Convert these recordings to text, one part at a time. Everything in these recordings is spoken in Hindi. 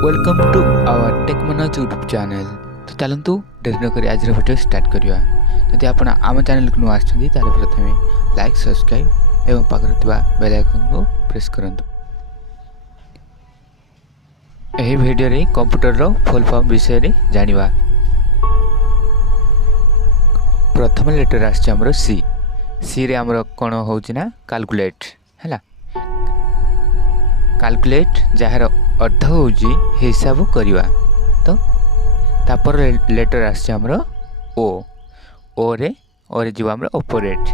Welcome to our technology YouTube channel. तो चलतु डेरी नक आज वीडियो स्टार्ट करवा। जदि आप आम चैनल को नुआ आछथि ताले प्रथमे लाइक सब्सक्राइब एवं पाखरे थिबा बेल आइकन को प्रेस करंतु। एही वीडियो रे कंप्यूटर रो फुल फॉर्म विषय रे जानिबा। प्रथम लेटर आछछि हमरो सी। सी रे हमरो कोन होउछि ना कैलकुलेट हैला। कैलकुलेट जहार अर्थ होउछि हिसाब करवा। तो तापर लेटर आछछि हमरो ओ। ओ रे जीवा हमरो ऑपरेट।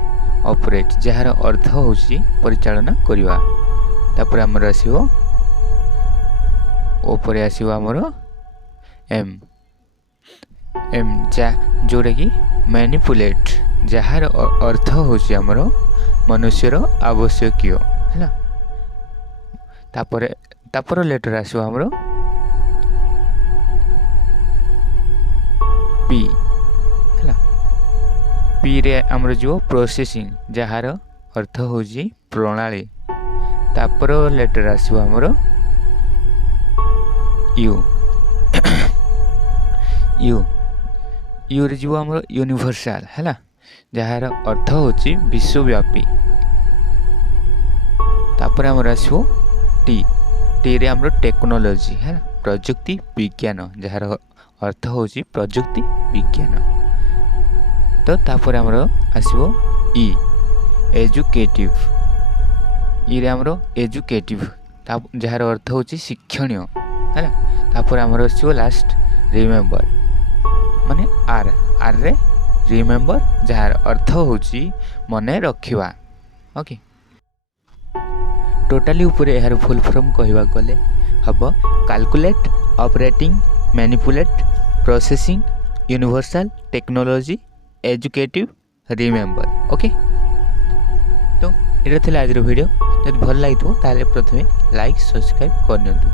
ऑपरेट जहार अर्थ होउछि परिचालन करवा। तापर हमरो आसीबो ओ परे आसीबो हमरो एम। एम जा जोरे की मैनिपुलेट जहार अर्थ होउछि हमरो मनुष्यर आवश्यकीय हैला। तापर लेटर आसो हमरो पी हैला। पी रे हमरो जो प्रोसेसिंग जहार अर्थ होजी प्रणाली। तापर लेटर आसो हमरो यू। यू यू रे जो हमरो यूनिवर्सल हैला जहार अर्थ होची विश्वव्यापी। तापर हमरो आसो टी। टी रे हमरो टेक्नोलॉजी है प्रजुक्ति विज्ञान जहार अर्थ होची प्रजुक्ति विज्ञान। तो तापर हमरो आसीबो ई एजुकेटिव। ई रे हमरो एजुकेटिव जहार अर्थ होची शिक्षणीय है। तापर हमरो आसीबो लास्ट रिमेंबर माने आर। आर रे रिमेंबर जहार अर्थ होची मने रखिवा। ओके टोटाली ऊपर यार फुल फॉर्म कहवा गले हम calculate operating manipulate processing universal technology educative remember. Okay तो ये थिला आज वीडियो। जब भल लगी ताले प्रथमे लाइक सब्सक्राइब करनियंतु।